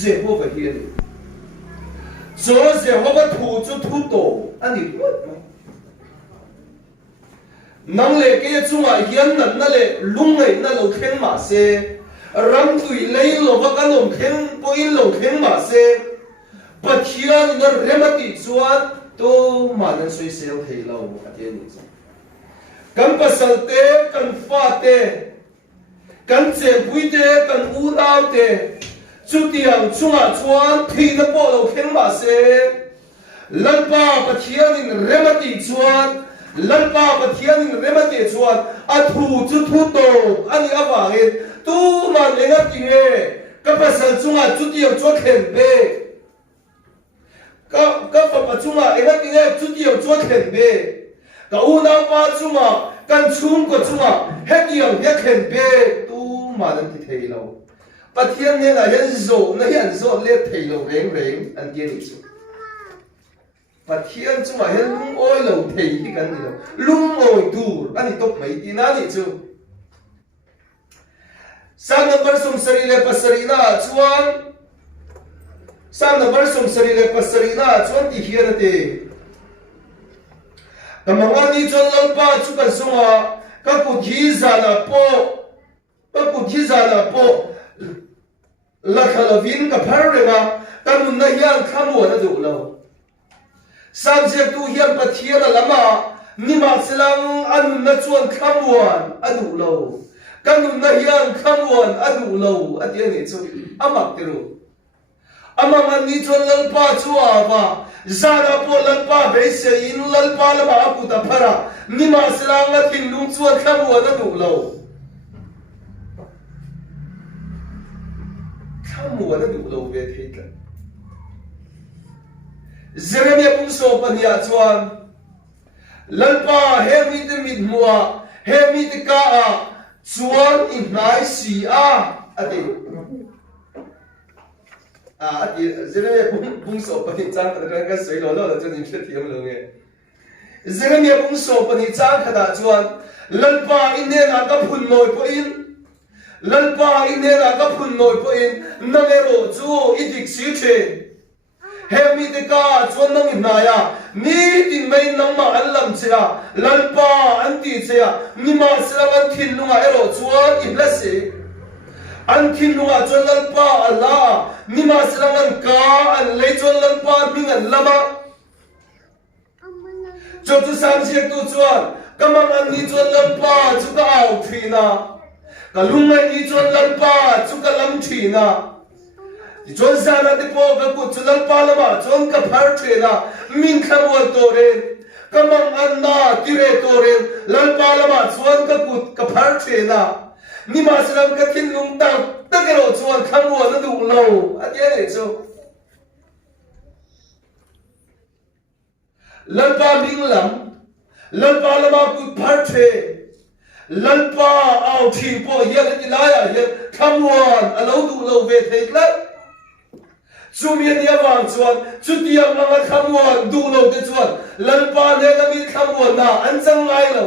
Jehovah hiền cho Jehovah thu cho thu tổ anh đi mất mà nang lệ cái chung ai hiền năn năn lệ lung này năn lâu khen mà se ram tui lấy lâu và cái lồng khen bôi lâu khen mà se bắt hiền năn remati chuan to mà năn suy sel thấy lâu ở đây này kan pasal te kan fa te kan che bui te kan u dau te chu tiang chunga chuan thi na po lo khen ma se lalpa pathian in remati chuan lalpa pathian in remati chuan a thu chu thu to ani awangin tu man lenga tinge ka pasal chunga chu tiang chu khen be ka pa chunga enga tinge chu tiang chu khen be ka u na pa chunga kan chung ko chunga hetiang he khen be tu man ti thei lo pathian ne na hian zo na hian zo le thei lo reng reng an ke ni chu pathian chunga hian lung oi lo thei hi kan ni lo lung oi tur ani tok mai ti na ni chu sang number sum sari le pasari na chuan sang number sum sari le pasari na chuan ti hian ate kamangani chon lalpa chu kan sunga ka ku thi zana po la khalavin ka pharrenga kanun na hian khamu na du lo subject tu hian pathian lama nima selang anun na chuan khamuan adu lo kanun na hian khamuan adu lo atiani chu amak tiru amang ni chon lalpa chuawa zana po lalpa beise in lalpa lama aku ta phara nima selang atin lung chuan khamuan adu lo mua nó đủ lâu về thế cả Jeremia cũng so pan ya chuan lalpa he mi te mit mua hemi te ka chuan in nai si ati ati Jeremia bung so pani chang ka soi lo lo chuan in hre thiam lo nge Jeremia bung so pani chang khada chuan lalpa in ne na ka phun noi po in lalpa in ne na ka phun noi po in namero chu idik si the hemi te ka chuan nang in na ya ni tin mai nang ma allam chea lalpa anti chea ni ma slang an thin lunga ero chuan in la se an thin lunga chuan lalpa ala ni ma slang an ka an lei chuan lalpa ming an lama chu sam siak tu chuan kamang an ni chuan lalpa chu ka au thina ka lungai ni chuan lalpa chu ka lam thina chuan sana te po ka ku chu lalpa lama chuan ka phar thina min khamwal toren kamang an na tire toren lalpa lama chuan ka ku ka phar thina ni ma sram ka thin lung ta takero chuan khamwal na du lo atia ne chu lalpa ming lam lalpa lama ku phar the lalpa au thi po hian ti la ya hian khamwal alo du lo ve thekla Sumian ya wang chuan chutiang anga khamwan du lo te chuan lalpa ne ga mi khamwan na an chang ngai lo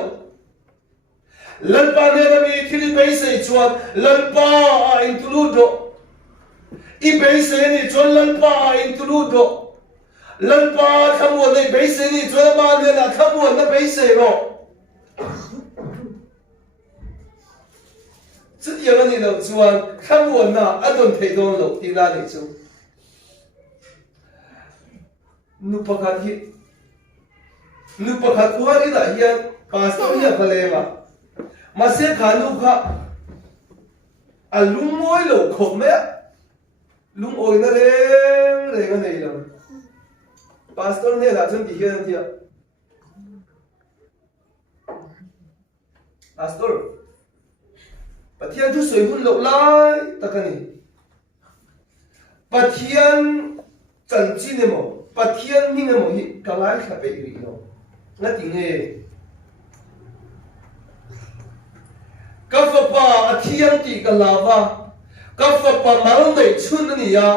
lalpa ne ga mi thili bei sei chuan lalpa a include I bei sei ni chuan lalpa a include lalpa khamwan nei bei sei ni chuan ma ne na khamwan na bei sei ro chutiang ani lo chuan khamwan na adon thei don lo ti la ni chu Nupakhat kuha ila hiyan pastor hiya kalema mase khanu kha alung moi lo khom me lung oi na re ga nei lo pastor ne la chun ti hiyan tia pastor pathian tu soi hun lo lai takani pathian chan chi ne mo pathian ni mo hi kalai kha pe ri no na ting e ka fa pa athian ti ka lawa ka fa pa mal nei chun ni ya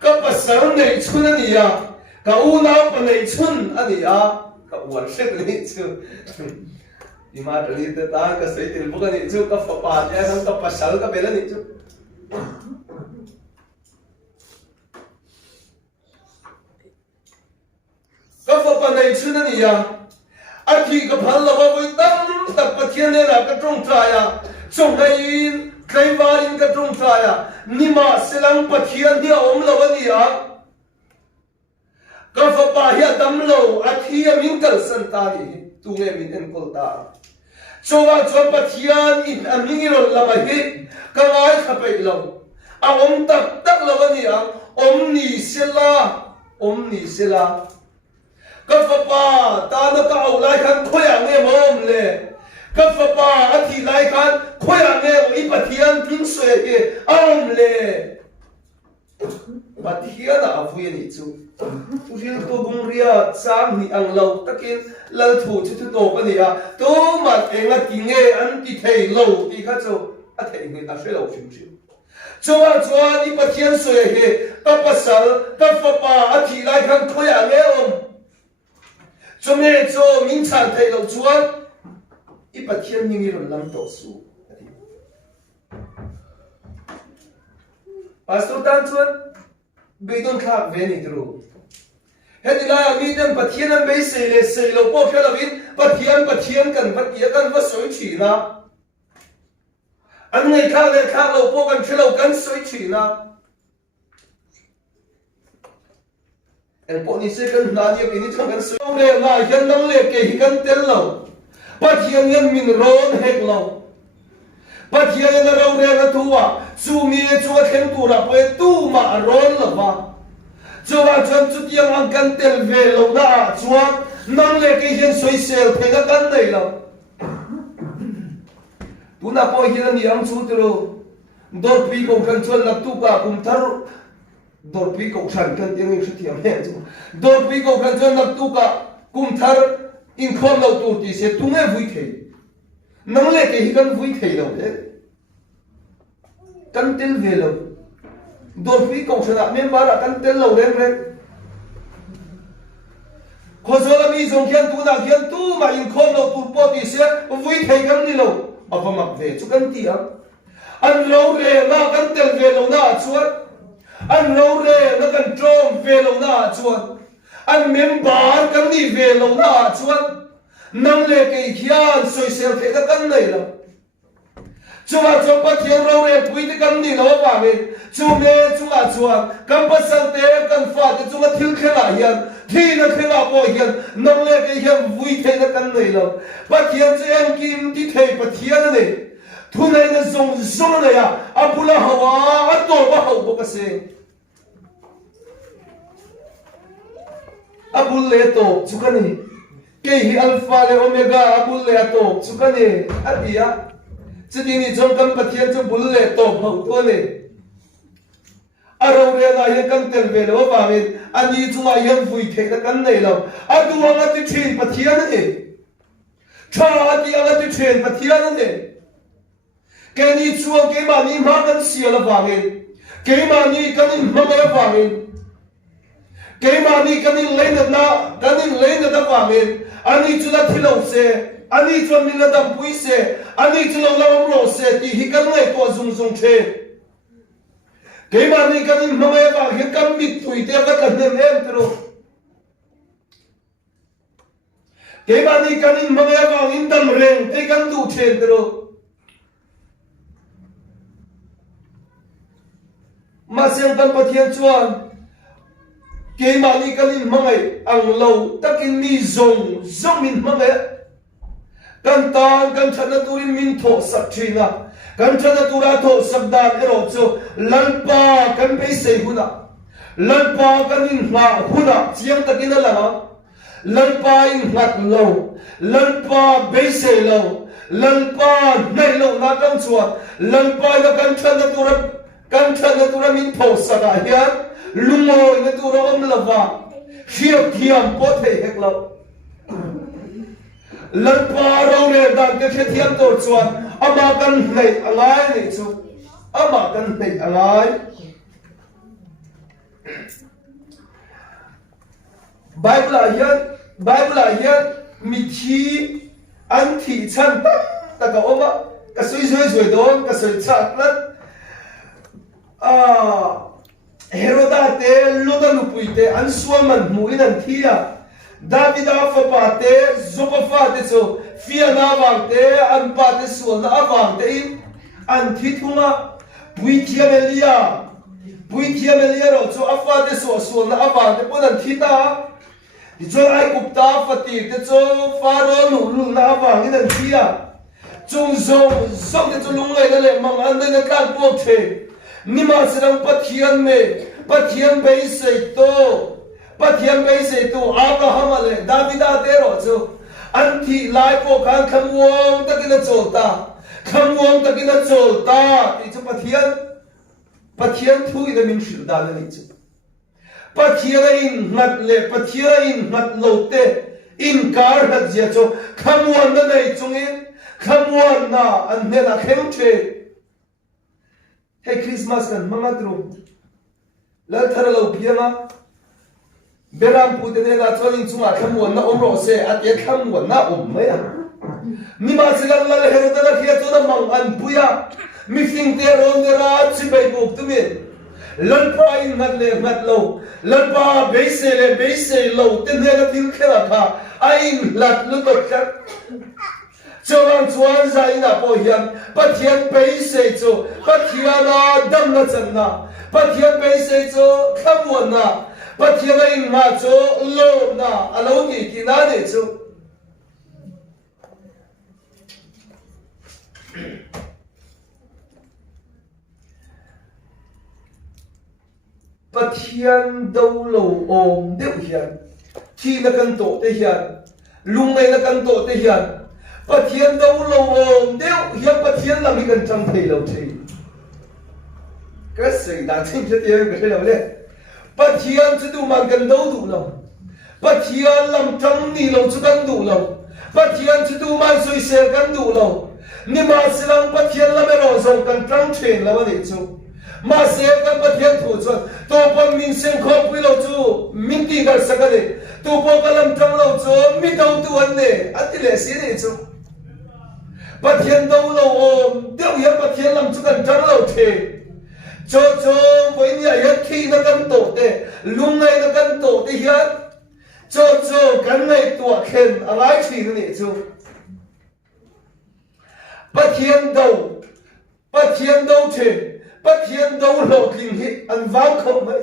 ka pa sang nei chun ni ya ka u na pa nei chun ani ya ka war se ni chu ni ma ri te ta ka sei til bu ka ni chu ka fa pa ja sam ka pa sal ka bela ni chu ka fa pa nei chun ni ya a thi ka phal la wa voi tam tak pathian ne ra ka trong tra ya chong dai in klai wa in ka trong tra ya ni ma selang pathian dia om la wa ni ya ka fa pa hi dam lo a thi a min kal san ta ni tu nge min en kol ta chowa chwa pathian in a min ro la ma hi ka ngai kha pe lo a om tak tak la wa ni ya om ni sela ka fa pa ta na ka au lai khan khoya nge mom le ka fa pa a thi lai khan khoya nge I pathian tin swe ke om le pathian a vui ni chu u hil to bung ria sang ni ang lo takin lal thu chu thu to pa ni a to ma enga tinge an ti thei lo ti kha chu a thei nge a hre lo chim chim chowa I pathian swe he ka pasal ka fa pa a thi lai khan khoya nge om Chome cho min chan thei lo chuan I pathian ningi ron lam to su pastor tan chuan beidon khak ve ni tru heti la mi dem pathian an be sei lo po phela win pathian kan vatia kan va soi chi na an nei kha le kha lo po kan phelo kan soi chi na el po ni se kan na ni ni thong kan so le na hian nang le ke hi kan tel lo pathian yan min ron hek lo pathian yan ro re na tuwa chu mi chu a khen tu ra pe tu ma ron lo ba chu wa chan chu tiang ang kan tel ve lo na chuan nang le ke hian soi sel phe na kan nei lo tu na po hian ni ang chu tro dor pi ko kan chuan lak tu ka kum thar dor pi ko khan kan tiang ni thiam he chu dor pi ko kan chuan lak tu ka kum thar in khom lo tu ti se tu nge vui thei nang le ke hi kan vui thei lo le kan tel ve lo dor phi kong sana member a kan tel lo rem re khozola mi zong khian tu na khian tu ma in khom lo tu po ti se vui thei kan ni lo apamak ve chu kan ti a an lo re na kan tel ve lo na chuat an lo re na kan trom ve lo na chuat an member kan ni ve lo na chuat nang le ke khian soi sel the ka kan nei lo chuwa chu pathian ro re pui te kan ni lo wa me chu me chu a chuan kan pasal te kan fa te chu ma thil khela hian thi na khela po hian nang le ke hian vui the na kan nei lo pathian che em kim ti thei pathian ne thu nei na zong zong na ya apula hawa ato ba hau bo ka se abul le to chu kan ni ke hi alpha le omega abul le to chu kan ni atia chiti ni jong kam pathian chu bul le to hau to ne aro re la ye kan tel ve lo ba me ani chu ma yan vui the na kan nei lo adu anga ti thin pathian ne tha ati anga ti thin pathian ne ke ni chu ke ma ni ma kan sia la ba me ke ma ni kan ma ma ba me ke ma ni kan le na kan le na da ba me ani chu la thilo se ani chu min la dam pui se ani chu lo la ro se ti hi kan ngai to zung zung che ke ma ni kan ma ma ba hi kan mi tui te ka kan nem em tro ke ma ni kan ma ma ba in dam reng te kan du chen tro ma siang kan pathian chuan ke ma ni kan ma ngai ang lo takin mi zong zong min ma ngai kan tan kan thana turin min tho sak thina kan thana tura tho sak dan ero chu lalpa kan be sei huna lalpa kan in nga huna chiang takin la lalpa in ngat lo lalpa be sei lo lalpa nei lo na kan chuan lalpa ga kan thana tura min tho sak a hian lungoi na tura om lava hiam hiam po thei hek lo lalpa ro re dan ke thiam tor chuan ama kan nei angai nei chu ama kan nei angai bible hian mi thi an thi chan ta ka oma ka sui zoi don ka soi chat lat herodate lupuite an suaman muin an thia David fa te zopa fa te so fia na wang te an pa te so na awang te an thi thunga puithia melia ro cho afa te so na awang te pon an thi ta di cho ai kupta fa ti te cho faro lu na awang in an thia chung zong te cho lungai na le mang an na kan po the ni ma serang pathian be sei to pathian be se tu Abraham ale David a te ro chu an thi lai po kan khamwong takina cholta ti chu pathian thu ina min shil da ni chu pathian in ngat lo te in kar hat je chu khamwan na nei chungin khamwan na an ne na khem che hey Christmas kan mangatru la thara lo piama beram putene la choling chunga khamwan na omro se ate khamwan na maya mi ma sigal la herda la khia chona mang an puya mi fing te ron de ra chi bai buk tumin lalpa in ngat lo lalpa beise lo te ne la til khela kha ain lat lu to khat chawang chuan zaina po hian pathian beise chu pathiana dam na channa pathian beise chu khamwan na pathian in ma cho lo na alo ki na ne chu pathian do lo om deuh hian thi na kan to te hian lung nei na kan to te hian pathian do lo om deuh hian pathian lam kan chang thei lo thei ka sei da thing che te ka lo le pathian chu du man kan do du lo pathian lam chang ni lo chu kan du lo pathian chu du man soi se kan du lo ni ma silang pathian la mero zong kan tang chen la ni chu ma se kan pathian thu chu to pon min sem kho pui lo chu min ti gar sakale to po kalam tang lo chu mi dau tu an ne atile si ni chu pathian dau lo om deu ya pathian lam chu kan tang lo the cho với nhà hết khi nó cần tổ thế lúc này nó cần tổ thế hết cho cái này tổ khen ở lại chỉ nó cho bắt thiên đâu thế bắt thiên đâu lộ kinh hít ăn vang không mấy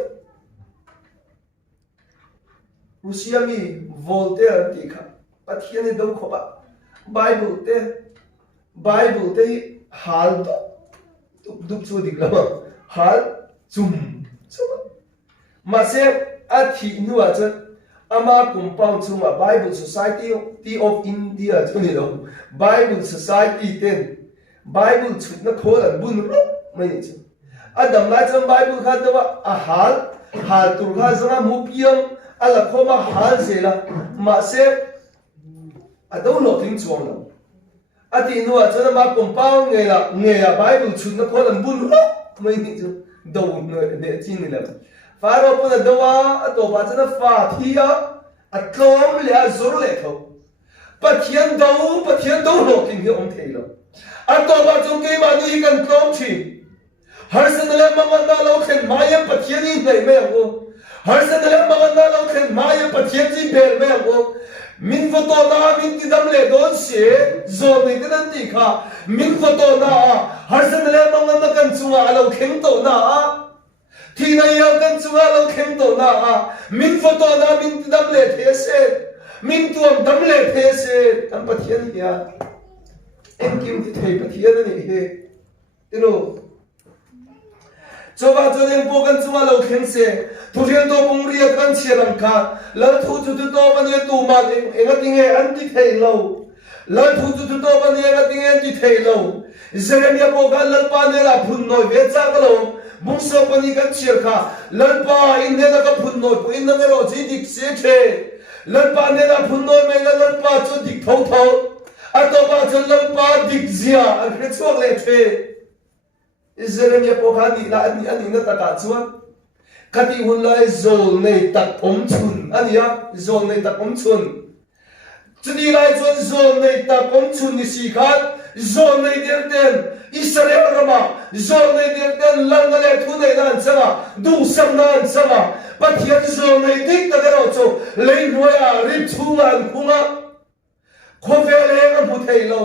Rusiami Voltaire thì khác bắt thiên đâu khó bạn Bible thế hal đó đúc chú đi làm hal zum mà xem thì nữa chứ ama compound chung Bible Society of India cho nên đâu Bible Society tên Bible chút nó khó là bún rốt mấy chứ Adam lại trong Bible khác đâu hal tur khác giống mu piang là khó mà hal gì là mà xem đâu lộ tiếng chuông đâu thì nữa cho nên mà compound nghe là Bible chút nó khó là bún rốt mấy chứ đâu để chi này là phá rồi bây giờ đâu tổ bà chân nó phá thì tóm lẽ rồi lẽ thôi bắt thiên đâu lộ kinh nghiệm ông thầy rồi tổ bà trong cái mà đi cần tóm chỉ har sen lẽ mà ngân lâu khen mai bắt thiên đi này mẹ cô har sen lẽ mà ngân lâu khen mai bắt thiên đi bể mẹ cô min photo na min ti dam le don se zo ne kan ti kha min photo na har sen le ma ngam kan chunga lo khem to na thi na ya kan chunga lo khem to na min photo na min ti dam le the se min tuam dam le the se kan pathian ya em kim ti thei pathian ni he tino cho ba cho nên bộ căn chua lâu khen se thu thiên tô bung ria căn chia làm cả lần thu tô ban ye tu ma em cái tiếng anh đi thầy lâu lần thu tô ban ye cái tiếng anh đi thầy lâu Jeremia bộ căn lần pa ne là phun nổi về cha cái lâu bung sơ ban ye căn chia cả lần pa in ne là cái phun nổi của in ne rồi chỉ đi xe che lần pa ne là phun nổi mấy cái lần pa cho đi thâu tô ba cho lần pa đi zia anh cái chuộc lệ che Jeremia po khani la ani na taka chuan kati hun lai zol nei tak om chun ania zol nei tak om chun chudi lai chuan zol nei tak om chun ni si khat zol nei der ten Israel rama zol nei der ten langale thu nei dan changa du sam nan changa pathian zol nei dik ta ro cho lei roya ri thu an khunga khovele ang puthei lo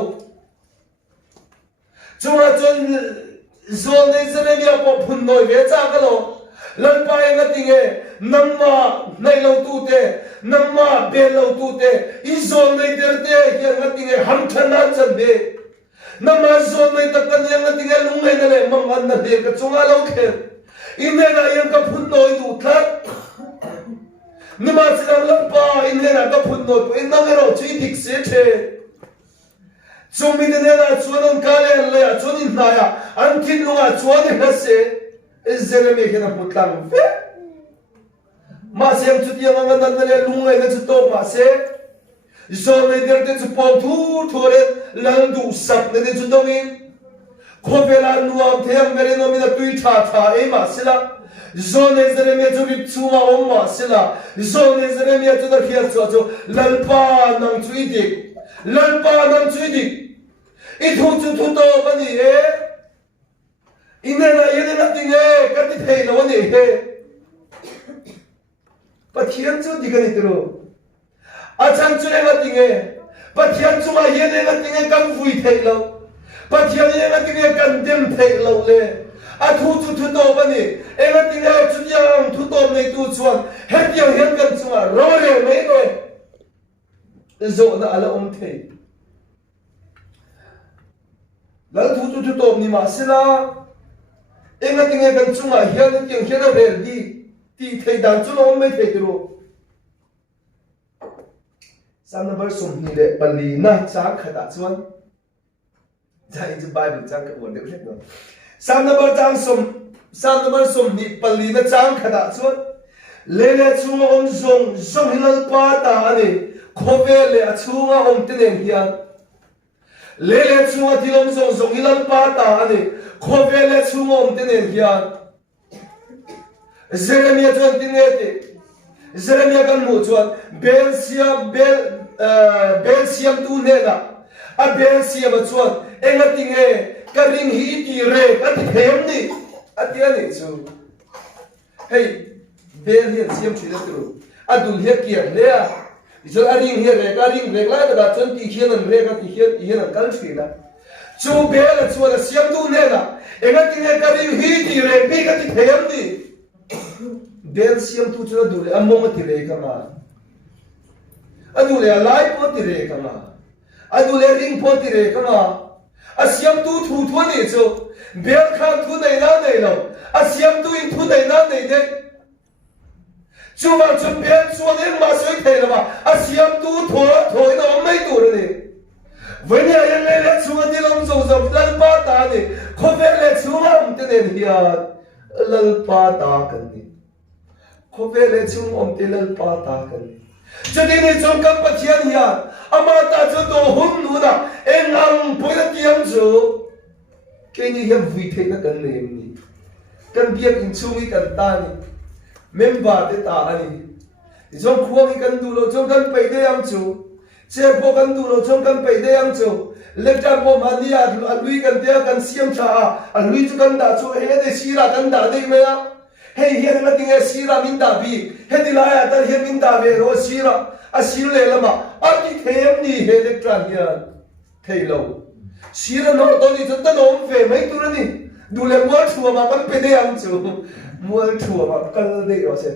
chunga chun zol nei Jeremia po phun noi ve cha ka lo lan pa nga tinge namma nei lo tu te namma be lo tu te I zol nei der te ya nga tinge ham thana chan be namma zol nei ta kan ya nga tinge lung nei na le mang an na de ka chunga lo khe inne na yang ka phun noi tu thlat nima silang lan pa inne na ka phun noi in na ro chi dik se the Zomi de nela chuan kale le chuan in naya an kin lunga chuan he se Jeremia kena putlang ve ma sem chu tiang ang nan le lungai na chu to ma se zo ne der te chu pom thu re lan du sap ne chu dongin khobela nuam theam mere no mi na tui tha e ma sila zo ne Jeremia chu bi chuma om ma sila zo ne Jeremia chu da khia chu lalpa nang chu dik lalpa nam chuidi I thu to bani he inena yene na tinge kati thei no ni he pathian chu digani tro achan chu na tinge pathian chu ma yene na tinge kam vui thei lo pathian yene na tinge kan dem thei lo le a thu to bani e na tinge chu yang thu to nei tu chuan het yang hen kan chu ma ro le mai no zo na ala thei lan thu to ni ma sila enga tinge kan chunga hian tiang hian a vel ti thei dan chu lo mai thei tro sam number sum ni le pali na cha khata chuan jai in Bible chang ka won de le no sam number sum ni pali na chang khata chuan le chunga om zong hilal pa ta ani khove le chunga om te nen hian lele chunga tilom zong zong ilal pa ta ani khovele chungom tenen hian Jeremiah chuan tinete Jeremiah kan mu chuan bel siam tu nena a bel siam chuan enga tinge ka ring hi ti re ka ti hem ni atia ni chu hey bel hian siam thila tru adul he kian le a jo aring he re ka ring re la da chon ti hian an re ka ti hian an kal thila chu bel chuan siam tu nena enga tinge ka ring hi ti re bi ka ti hem ni bel siam tu chura dule among ti re ka ma adule alai po ti re ka ma adule ring po ti re ka ma asiam tu thu thu ni chu bel khan thu nei na nei lo asiam tu in thu nei na nei de chu ma chu bel chu ne ma soi thei la ma asiam tu tho tho no mai tu re ni when ya yan le chu ti long zo zo lal pa ta ni kho ve le chu ma te ne hiya lal pa ta kan ni kho ve le chu om te lal pa ta kan ni jadi ni chung kam pathian hian ama ta chu do hun nu na engang poina tiam chu ke ni hiam vui thei na kan nem ni kan biak in chungi kan ta ni member te ta ani jong khuang kan du lo jong kan pai de yang chu che po kan du lo jong kan pai de yang chu lecture po mania lui kan te kan siam cha a lui chu kan da chu he de sira kan da de me ya hey hian na tinge sira min da bi he di la ya ta hian min da ve ro sira a sir le lama a ti them ni he lecture hian thei lo sira no to ni tan om ve mai tu ni du le mo chu ma kan pe de yang chu mo chu ma kal de ro se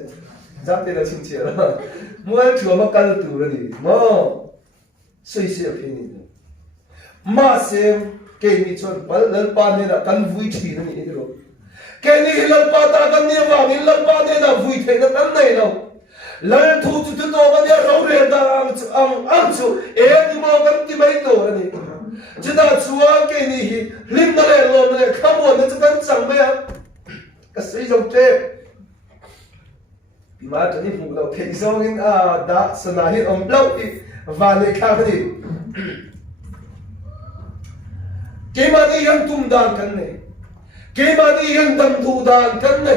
jam te la chim che la mo chu ma kal tu ni mo sei se phe ni ma sem ke ni chon pal lal pa ne na kan vui thi ni ni ro ke ni lal pa ta kan ni wa ni lal pa ne na vui the na kan nei lo lal thu chu tu to ba ya ro re da ang chu e ni mo kan ti mai to ni chida chuan ke ni hi lim na le lo na le khamo na chu kan chang ba ya ka sei jong te bi ma ta ni fu lo ke zong in a da sana hi om blau ti va le kha ni ke ma ni yang tum dan kan ne ke ma ni yang dam thu dan kan ne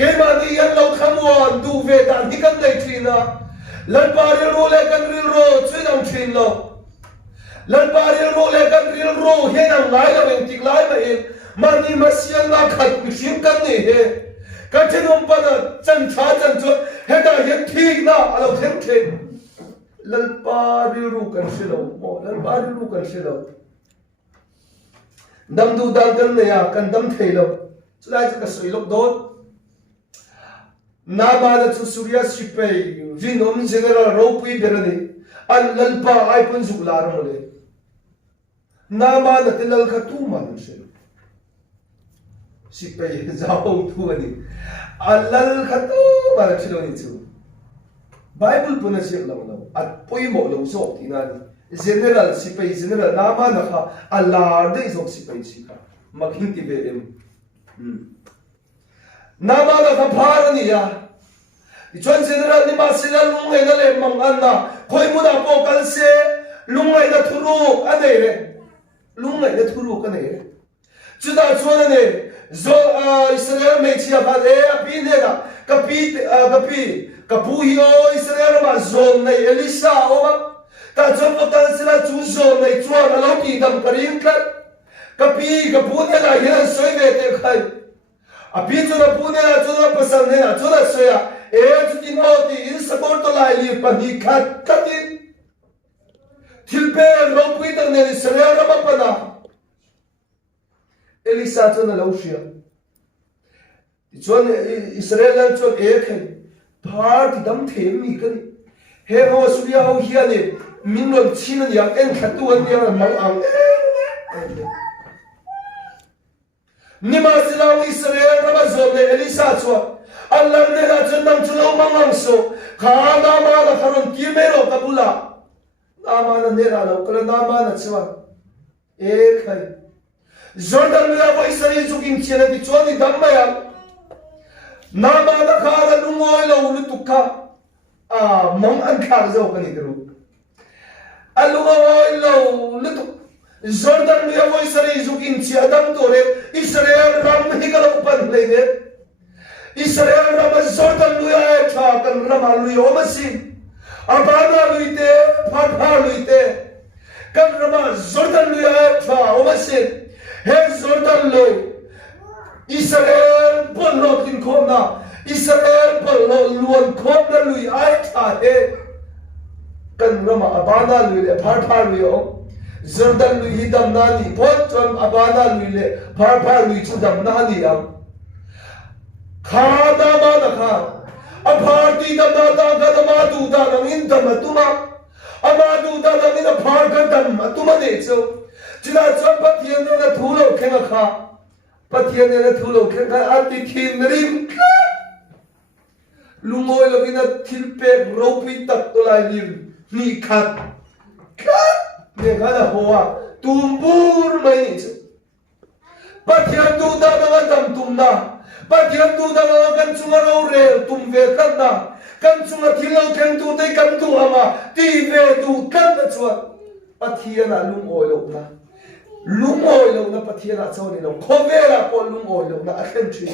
ke ma ni yang lo khamwan du ve dan ni kan nei thina lan pa re ro le kan ri ro chui dam thin lo lan pa re ro le kan ri ro he nang lai lo en tik lai ma in mani masian na khat pi sim kan ni he ka thenom pa na chan tha chan chu he da he thik na alo them them lan pa ri ru kan silo mo lan pa ri ru kan silo dam du dal kan ne ya kan dam thei lo chulai chu ka soi lok dot na ba na chu surya sipei vinom general ro pui berani an lan pa ai pun zu la ro le na ma na tilal kha tu man se sipei zao tu ani alal kha tu ba chilo ni chu bible pun se lo lo at poi mo lo so ti na ni general sipei general na ma na kha alar de zo sipei si kha making ti be em na ma na kha phar ni ya chuan general ni ma sila lungai na le mang an na khoi mu na po kal se lungai na thuru anei re lungai na thuru ka nei re chuda chuan ne zo Israel me chia ba le api ne na kapi kapu hi o Israel ma zon nei Elisa o ma ta chon po tan sila chu zon nei chuan a lo ti dam karin klat kapi kapu ne la hian soi ve te khai api chu na pu ne na chu na pasal ne na chu na soya e chu ti mo ti in support to lai li pa ni khat katin thilpe ro pui tang ne Israel ra ma pa na Elisa chu na lo shia chuan Israel lan chuan e khen phar ti dam them mi kan he ho surya ho hian ni min ron chin an yang en khatu an ya mang ang ni ma silaw Israel ra ma zon ne Elisa chuan Allah ne la chuan nam chu lo mang ang so kha na ma la kharon ki me ro ka bula na ma na ne ra lo kala na ma na chuan e khai Jordan me la vo Israel chu kim chena ti chuan ni dam ma ya na ma na kha la lu ngoi lo lu tu kha mong an kha zo ka ni ru alu ngoi lo lu tu Jordan luya voi sari zukin chi adam tore Israel ram hi kalo pan lenge Israel ram Jordan luya tha kan rama luya omasi abana luite phatha luite kan rama Jordan luya tha omasi he Jordan lo Israel pollo tin khomna Israel pollo luan khomna lui ai tha he kan rama abana luile phatha luya Jordan lui hidam nani pot tram abana lui le phar lui chudam nani am khada ma na kha abharti dam na ta ga ma du da nang in dam tuma amadu da nang in phar ga dam tuma ne cho chila cham pathian ne na thulo khenga kha pathian ne na thulo khenga ati thin rim lungoi lovina thilpe ropi tak to lai ni khat 내가 호와 tumur mai pathian tu da na dam tumna pathian tu da na kan chunga ro re tum ve kan na kan chunga thilo ken tu te kan tu ama ti ve tu kan na chua pathian a lung oi lo na pathian a chau ni lo khovera ko lung oi lo na a khen thi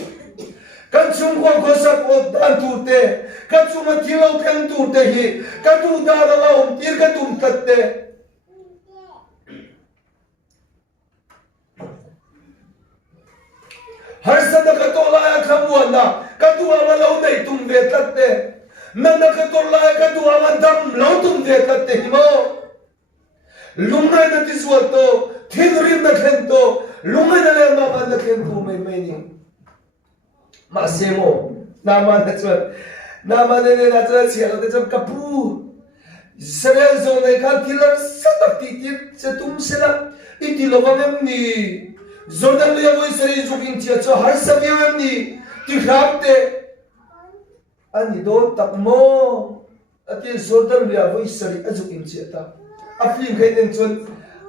kan chung ko sa ko dan tu te kan chunga thilo ken tu te hi kan tu da na om tir ka tum tat te har sada ka to la ka buana ka tu ama lo dei tum ve tat te nan ka to la ka tu ama dam lo tum ve tat te mo lungai na ti suat to thin rim na khen to lungai na le ma ba na khen tu mai ni ma se mo na ma na ne na cha chia lo te cham ka pu Israel zo nei kan tilar sa ta ti ti se tum se la iti lo va mem ni Jordan luya voi sari zukin chia cho har sabyam ni ti khapte ani do takmo ati Jordan luya voi sari azukin chia ta aflim khaiten chon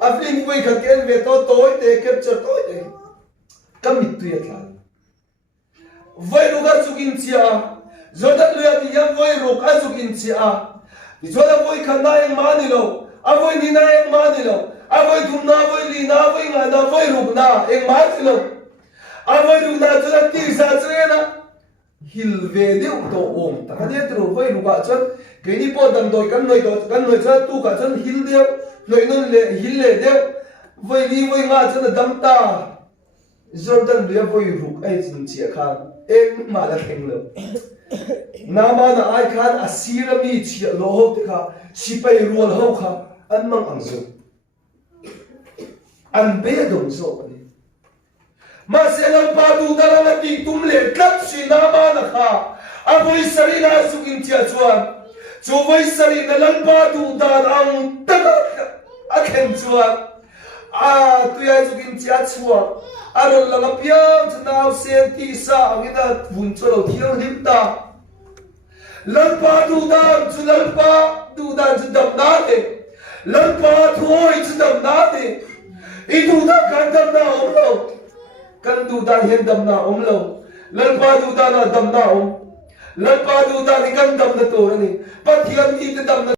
aflim voi khaten ve to toy te capture toy te kamit tu yatla voi lugar zukin chia Jordan luya ti yam voi rok azukin chia Jordan voi khana eng manilo avoi ni na eng manilo avoi dumna avoi lina avoi ngana avoi rubna eng matilo avoi rubna chula ti sa chena hilve de to om ta kane tro voi ruba chan keni po dam doi kan noi cha tu ka chan hil de noi non le hil le de voi li voi nga chan dam ta Jordan le voi ruk ai chin chia khan eng ma la theng lo nama na ai khan asira mi chia lo ho te kha sipai rual ho kha an mang ang zo an be dong so ani ma se la pa du da la ti tum le kat si na ma na kha a voi sari na su kin chia chuan chu voi sari na lan pa du da ang ta a khen chuan a tu ya su kin chia chuan a ro la piang chna se ti sa angina bun cho lo thiang lim ta lan pa du da chu lan pa du da chu dam na de lan pa thoi chu dam na de itu da kan dam na om lo kan du da hen dam na om lo lan pa du da na dam na om lan pa du da ni kan dam na to ni pathian ni te dam na